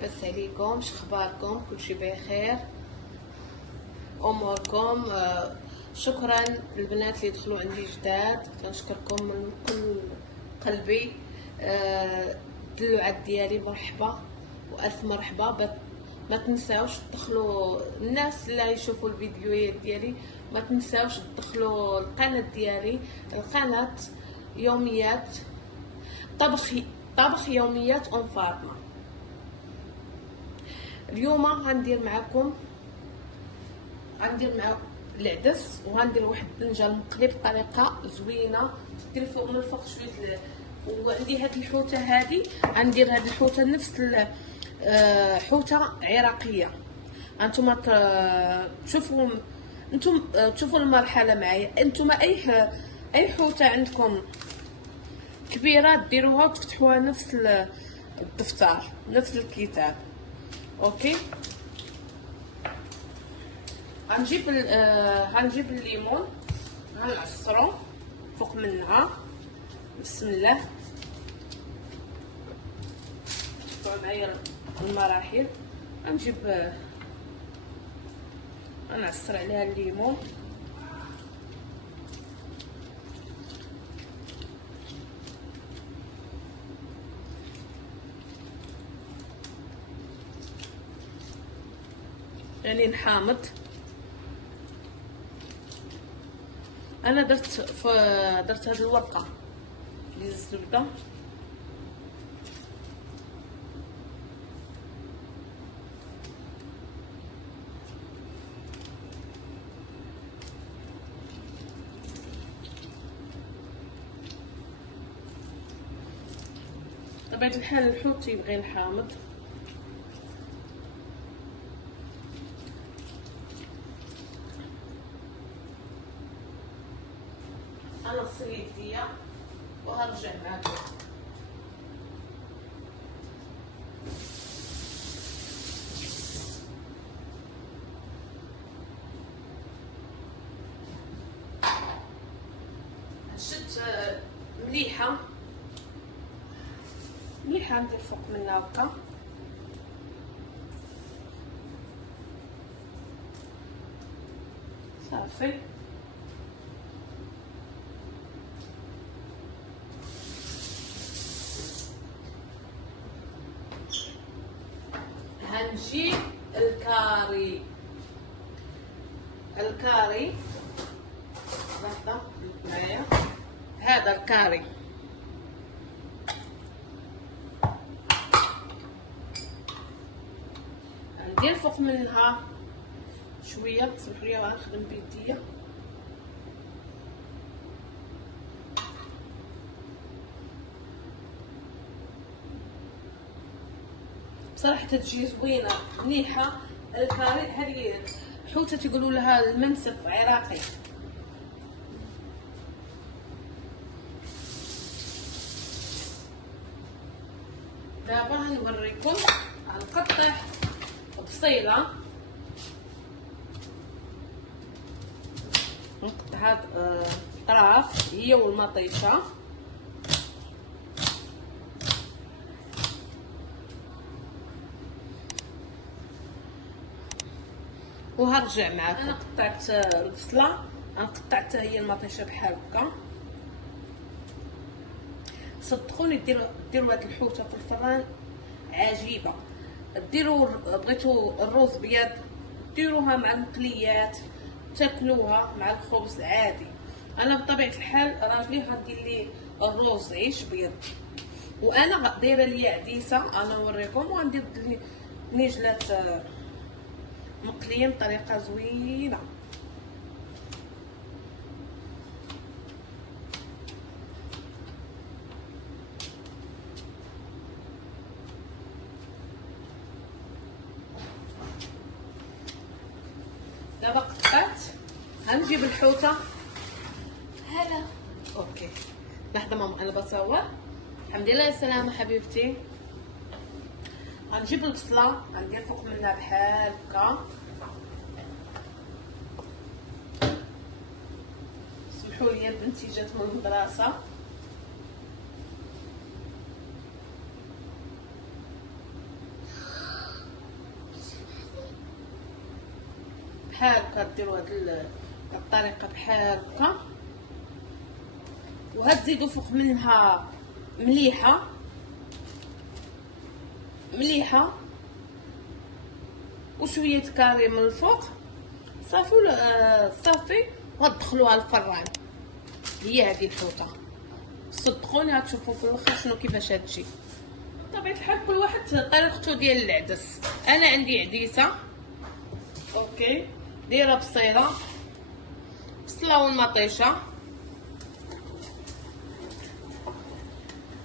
لاباس عليكم؟ شخباركم؟ كلشي بخير؟ اموركم؟ شكرا للبنات اللي دخلوا عندي جداد، كنشكركم من كل قلبي. الدلوعات ديالي مرحبا والف مرحبا. ما تنساوش تدخلوا الناس اللي يشوفوا الفيديوهات ديالي، ما تنساوش تدخلوا القناه ديالي، القناه يوميات طبخ يوميات ام فاطمه. اليوم غندير معكم العدس، وغندير واحد البنجه مقلي بطريقه زوينه. دير فوق من الفوق شويه وعندي هاد الحوته هادي، غندير هاد الحوته نفس حوته عراقيه. انتم تشوفوا المرحله معايا. انتم اي حوته عندكم كبيره ديروها وتفتحوها نفس الدفتر، نفس الكتاب. اوكي، غنجيب الليمون، غنعصرو فوق منها. بسم الله، شوفوا معايا المراحل. غنعصر عليها الليمون، يعني نحامض. انا درت هاد الورقه ديال الزبده، بطبيعه الحال الحوت يبغي نحامض. انا غسل يديا وغنرجع معاكم. شت مليحه ندير فوق منها هكا. صافي، هنجيب الكاري لحظه معايا. هذا الكاري ندير فوق منها شويه. سمحوا لي غنخدم بيديا. بصراحه تجي زوينه مليحه. الكاري هذه حوته تيقولوا لها المنسف عراقي. دابا غنوريكم غنقطع بصيله. نقطع هاد الطراف هي والمطيشه، وهرجع معكم. انا قطعت البصله، قطعت حتى هي المطيشه بحال هكا. صدقوني ديروا هاد الحوته في الفران عجيبه. بغيتو الرز بيض ديروها مع المقليات، تاكلوها مع الخبز عادي. انا بطبيعه الحال راجلي غندير ليه الرز عيش بيض، وانا دايره ليا عديسه. انا نوريكم، وغندير نجلات مقليين بطريقه زوينه. دابا قطعت، غنجيب الحوته. هلا، اوكي لحظه ماما انا بصور. الحمد لله على السلامه حبيبتي. غنجيب البصله، غندير فوق منها بحال هكا. سمحوا لي بنتي جات من المدرسه. هكا ديروا هاد الطريقه بحال هكا، وهتزيدوا فوق منها مليحه مليحه وشويه كاري من الفوق. صافي صافي وغتدخلوها الفران. هي هذه الحوطه، صدقوني غتشوفوا في الاخر شنو كيفاش هتجي. بطبيعه الحال كل واحد طريقته ديال العدس. انا عندي عديسه اوكي دايره بصيله، بصله والمطيشه،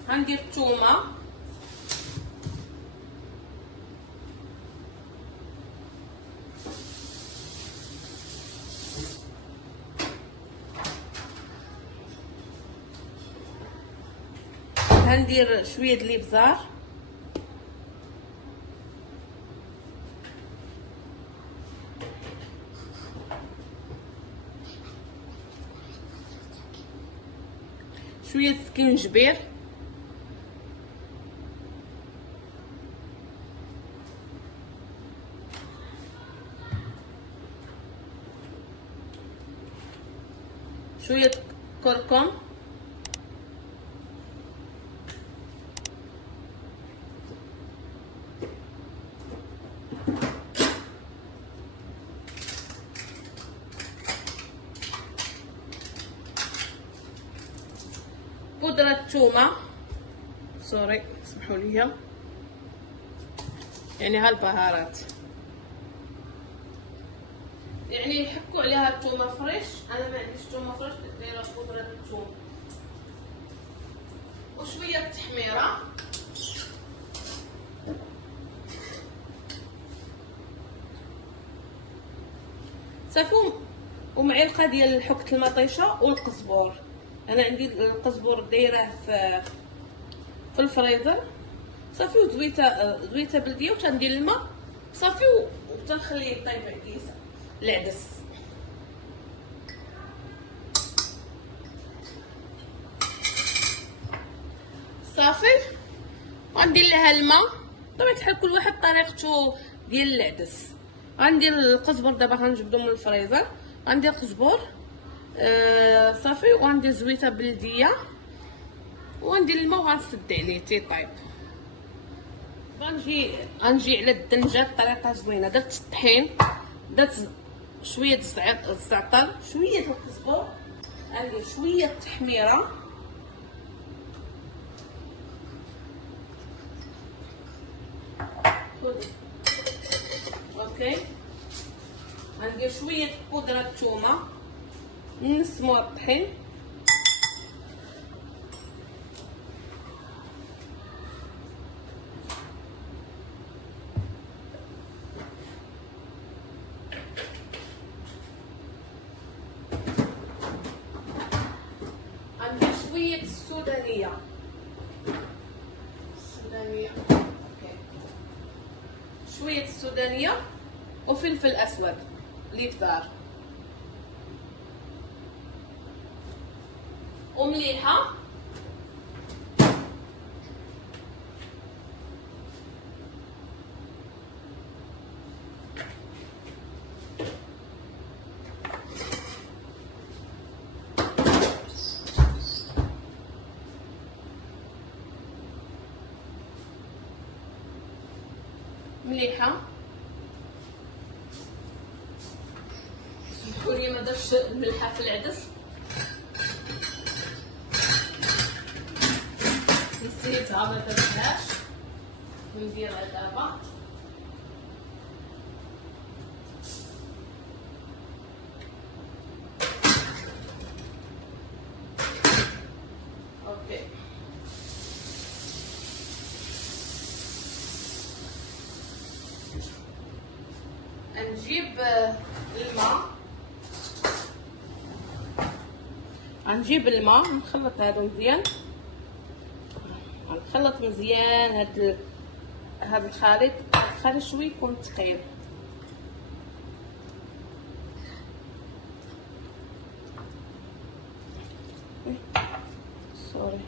غندير الثومه، غندير شويه د الابزار، شويه سكينجبير، شويه كركم، بودرة الثومة، سوري سمحوا لي، يعني هالبهارات يعني يحكوا عليها الثومة فريش. انا ما عنديش ثومة فريش، دايره بودرة الثوم وشوية تحميرة، صافي، ومعلقه ديال حكة المطيشه والقزبور. انا عندي القزبور دايره في الفريزر صافي، وزويته بلديه، وتندير الماء صافي وتنخليه يطيب عكيسه العدس. صافي غندير لها الماء. طبعا الحال كل واحد طريقته ديال العدس. غندير القزبر دابا غنجبدو من الفريزر، غندير قزبر صافي، وغندير زويته بلديه، وغندير الماء وغنسد عليه تيطيب. غنجي على الدنجه بطريقه زوينه. درت الطحين، درت شويه الزعتر، شويه القزبر، غندير شويه التحميره، اوكي، غندير شويه بودره الثومه، نسمو الطحين، غندير شويه السودانيه، اوكي، شويه السودانيه وفلفل اسود الابزار ومليحه، مليحه. سمحولي ما درتش الملحه في العدس، نسيتها ما درتهاش، نديرها دابا. اوكي، نجيب الماء، غنجيب الماء نخلط هادو مزيان، غنخلط مزيان هاد الخليط. خلي شويه يكون ثقيل، سوري،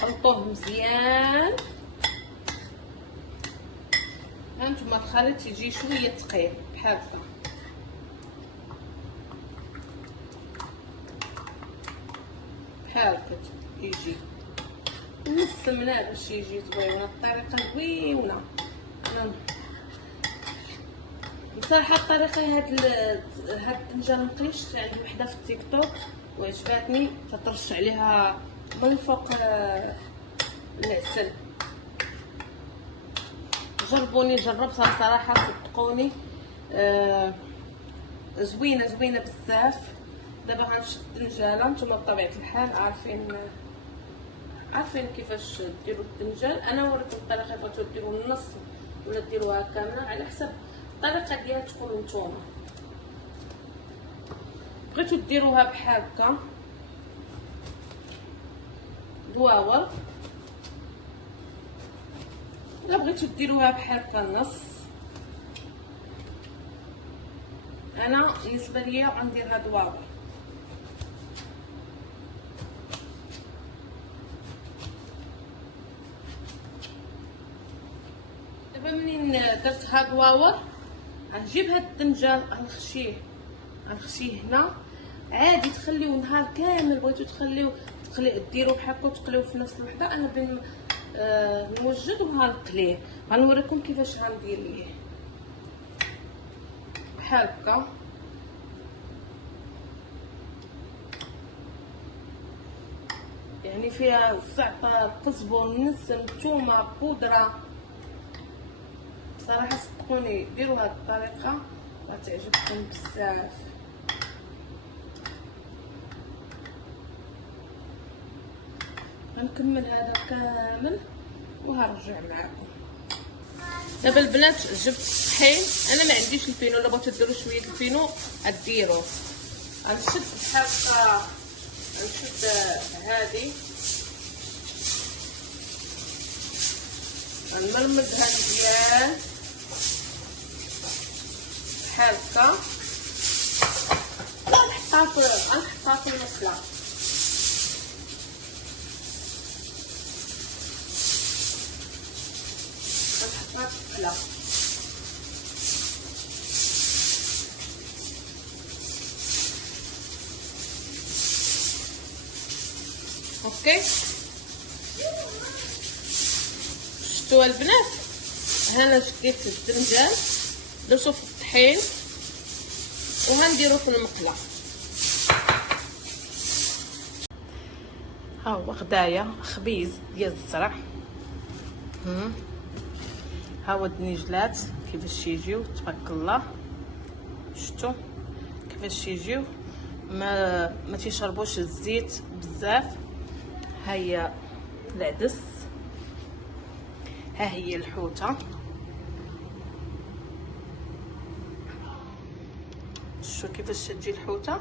خلطوه مزيان. هانتوما الخليط يجي شويه ثقيل بحال هكا، بحال هكا يجي نسمناه باش يجي زوينه. الطريقه زوينه. بصراحه الطريقه هاد الدنجه المقلي شفت عند وحده في التيك توك وعجباتني، تترش عليها من فوق العسل. جربوني، جربتها صراحه صدقوني زوينه زوينه بزاف. دابا غنشد الدنجاله. نتوما بطبيعه الحال عارفين كيفاش ديروا الدنجال. انا وريتكم الطريقه، بغيتو ديروا النص ولا ديروها كامله على حسب الطريقه ديالكم نتوما. بغيتو ديروها بحال هكا دواور، ولا بغيتو ديروها بحال هكا النص. انا بالنسبه ليا غنديرها دواور. دابا منين درتها دواور غنجيب هاد الدنجال غنخشيه هنا عادي. تخليوه نهار كامل، بغيتو تخليوه ديروا بحال هكا وتقليوه في نفس الوحده. انا بين نوجد وغنقليه. غنوريكم كيفاش غندير ليه بحال هكا. يعني فيها الزعتر، قزبر، نسم، الثومه، بودره. صراحه صدقوني ديروا هاد الطريقه غتعجبكم بزاف. غنكمل هذا كامل وهرجع معكم. دابا البنات جبت الطحين. انا ما عنديش الفينو، الا بغيتو ديروا شويه الفينو غديروه. غنشد بحال هكا، غنشد هادي غنمرمدها مزيان بحال هكا. غنحطها في المقله. لا اوكي. شفتوا البنات؟ هنا شديت الدرنجان درتو في الطحين وغنديرو في المقله. ها هو غدايا خبيز ديال الزرع. ها هو الدنيجلات كيفاش يجيو تبارك الله. شفتوا كيفاش يجيو؟ ما تيشربوش الزيت بزاف. ها هي العدس، ها هي الحوته. شوفوا كيفاش تجي الحوته.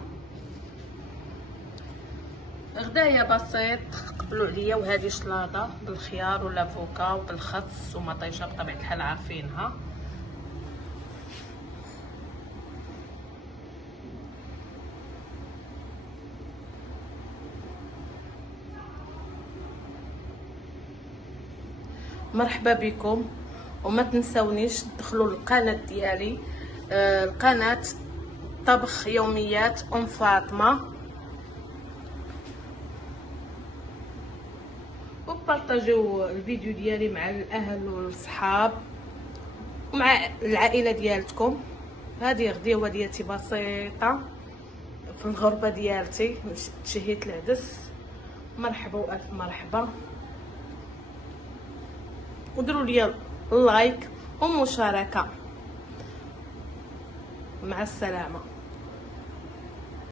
غدايا بسيط قبلوا عليا. وهذه شلاضه بالخيار والافوكا وبالخس ومطيشه بطبيعه الحال عارفينها. مرحبا بكم. وما تنسونيش تدخلوا القناه ديالي، القناه طبخ يوميات ام فاطمه، وبارطاجيو الفيديو ديالي مع الاهل والصحاب ومع العائله ديالتكم. هذه غديوه ديالتي بسيطه في الغربه ديالتي. تشهيت العدس. مرحبا والف مرحبا. وديروا لي اللايك ومشاركه. مع السلامه.